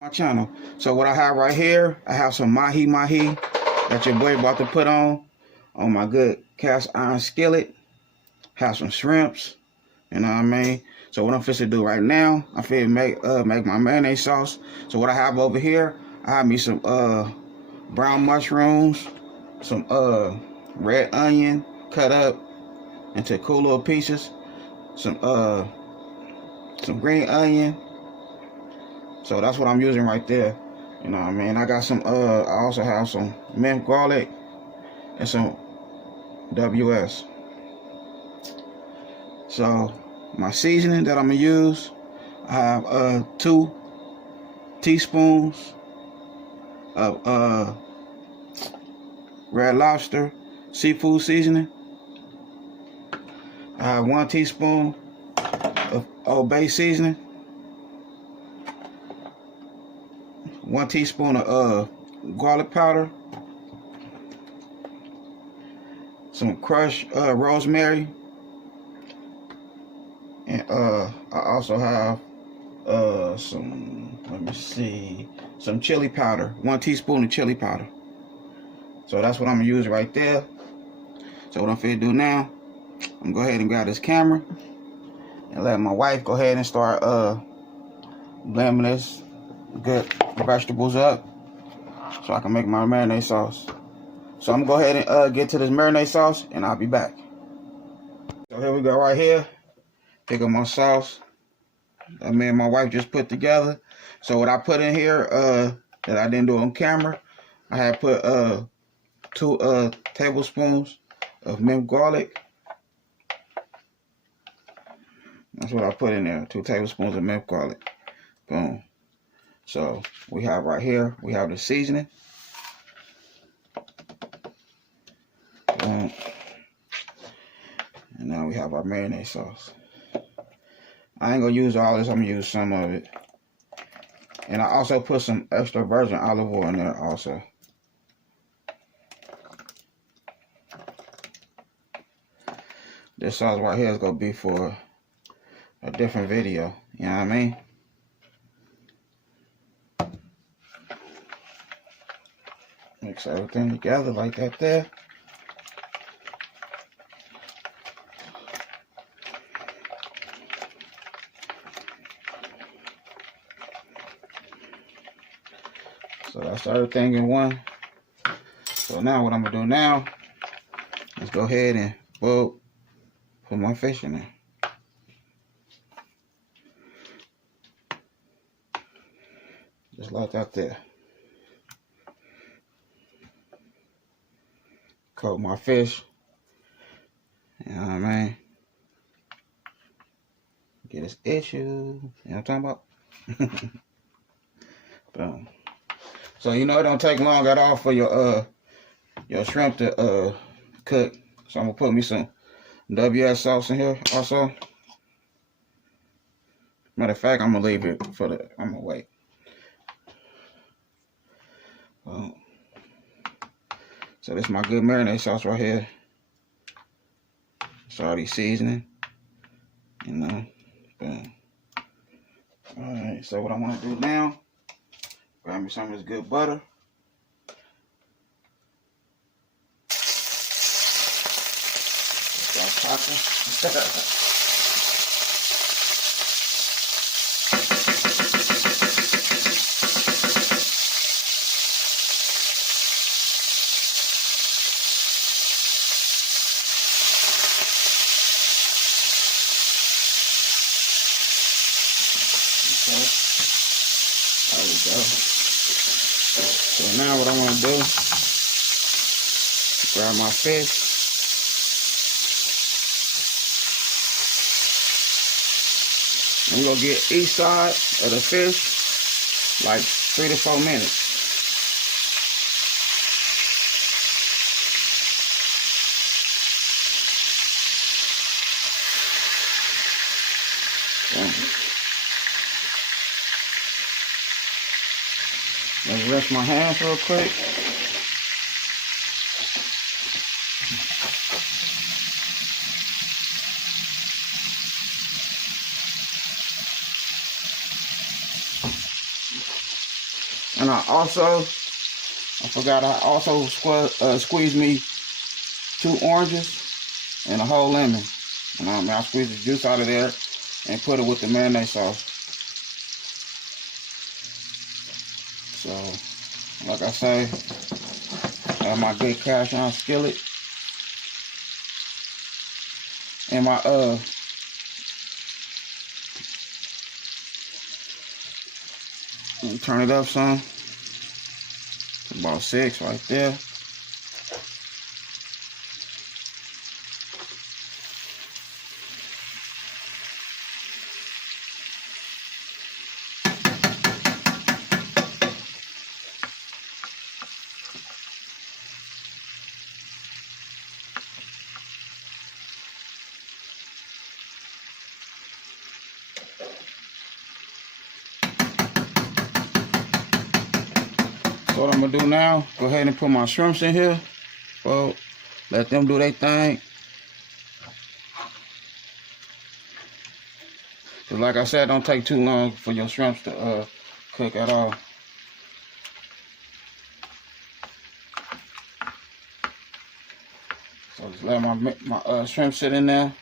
My channel. So what I have right here, I have some Mahi Mahi that your boy about to put on my good cast iron skillet. Have some shrimps, you know what I mean? So what I'm fixing to do right now, I'm finna make my mayonnaise sauce. So what I have over here, I have me some brown mushrooms, some red onion cut up into cool little pieces, some green onion. So that's what I'm using right there. You know what I mean? I got some, I also have some minced garlic and some WS. So my seasoning that I'm gonna use, I have 2 teaspoons of red lobster seafood seasoning. I have 1 teaspoon of Old Bay seasoning. 1 teaspoon of garlic powder, some crushed rosemary, and I also have some, let me see, some chili powder, 1 teaspoon of chili powder. So that's what I'm gonna use right there. So what I'm finna do now, I'm gonna go ahead and grab this camera and let my wife go ahead and start blending this good vegetables up so I can make my marinade sauce. So I'm gonna go ahead and get to this marinade sauce and I'll be back. So here we go right here. Pick up my sauce that me and my wife just put together. So what I put in here that I didn't do on camera, I had put 2 tablespoons of minced garlic. That's what I put in there, 2 tablespoons of minced garlic. Boom. So we have right here, we have the seasoning. Boom. And now we have our marinade sauce. I ain't gonna use all this, I'm gonna use some of it. And I also put some extra virgin olive oil in there also. This sauce right here is gonna be for a different video, you know what I mean? Mix everything together like that there. So that's everything in one. So now what I'm gonna do now is go ahead and put my fish in there. Just like that there. Coat my fish. You know what I mean? Get this issue. You know what I'm talking about? Boom. So you know it don't take long at all for your shrimp to cook. So I'm gonna put me some WS sauce in here also. Matter of fact, I'm gonna leave it for I'm gonna wait. So this is my good marinade sauce right here. It's already seasoning, you know. Boom. Alright, so what I want to do now, grab me some of this good butter. Start popping. There we go. So now what I want to do, grab my fish. I'm going to get each side of the fish like 3 to 4 minutes. Let's rinse my hands real quick. And I forgot I also squeezed me 2 oranges and a whole lemon. And I squeezed the juice out of there and put it with the marinade sauce. So, like I say, I have my good cast iron skillet and my turn it up some. About 6 right there. So what I'm gonna do now, go ahead and put my shrimps in here. Well, let them do their thing. Cause like I said, don't take too long for your shrimps to cook at all. So just let my shrimp sit in there.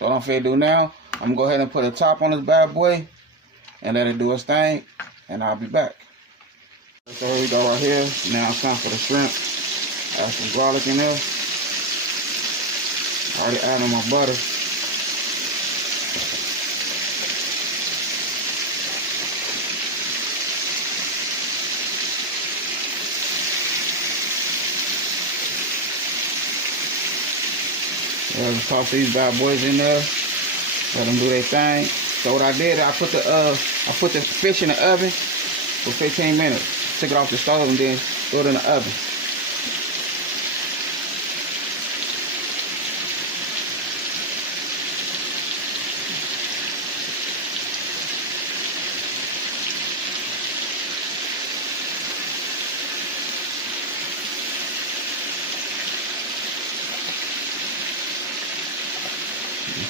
So what I'm finna do now, I'm gonna go ahead and put a top on this bad boy and let it do its thing, and I'll be back. So here we go right here. Now it's time for the shrimp. Add some garlic in there. Already adding my butter. Yeah, just toss these bad boys in there. Let them do their thing. So what I did, I put the fish in the oven for 15 minutes. Took it off the stove and then threw it in the oven.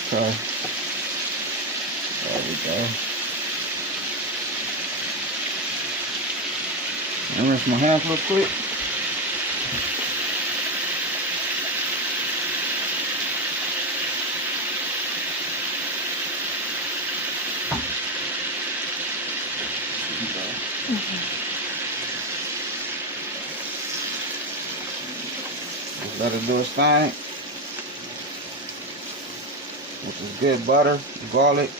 Okay. There we go. And rinse my hands real quick. Just let it do its thing. Which is good butter, garlic,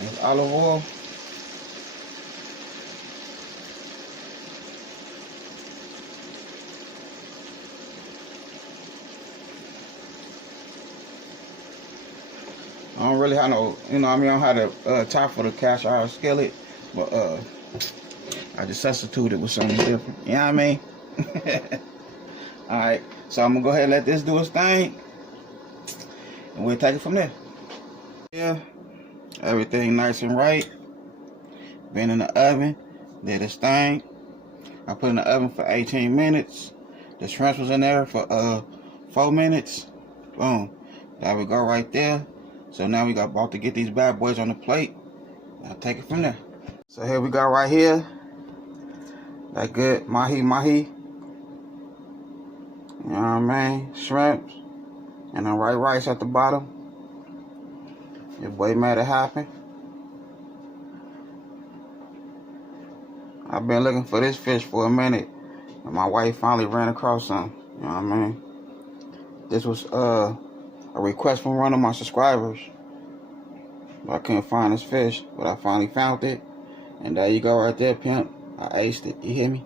and olive oil. I don't really have no, I don't have the top for the cast iron skillet, but I just substituted with something different. You know what I mean? Alright, so I'm gonna go ahead and let this do its thing, and we'll take it from there. Yeah, everything nice and right. Been in the oven, did its thing. I put in the oven for 18 minutes. The shrimps was in there for 4 minutes. Boom. There we go right there. So now we got about to get these bad boys on the plate. I'll take it from there. So here we go right here. That good Mahi Mahi. You know what I mean? Shrimps. And then white rice at the bottom. Your boy made it happen. I've been looking for this fish for a minute. And my wife finally ran across some. You know what I mean? This was a request from one of my subscribers. But I couldn't find this fish, but I finally found it. And there you go right there, pimp. I aced it, you hear me?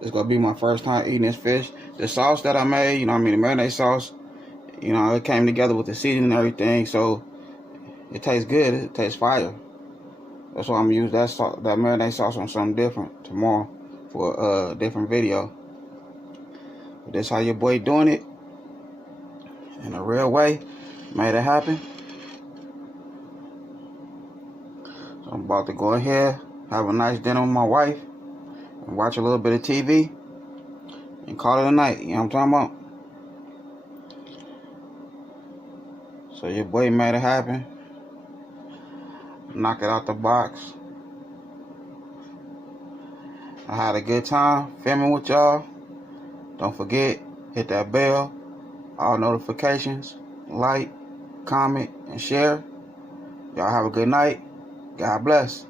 It's gonna be my first time eating this fish. The sauce that I made, the marinade sauce, it came together with the seasoning and everything, so it tastes good, it tastes fire. That's why I'm gonna use that marinade sauce on something different tomorrow for a different video. But this how your boy doing it in a real way. Made it happen. So I'm about to go in here, have a nice dinner with my wife, and watch a little bit of TV, and call it a night. You know what I'm talking about? So your boy made it happen. Knock it out the box. I had a good time filming with y'all. Don't forget, hit that bell, all notifications, like, comment, and share. Y'all have a good night. God bless.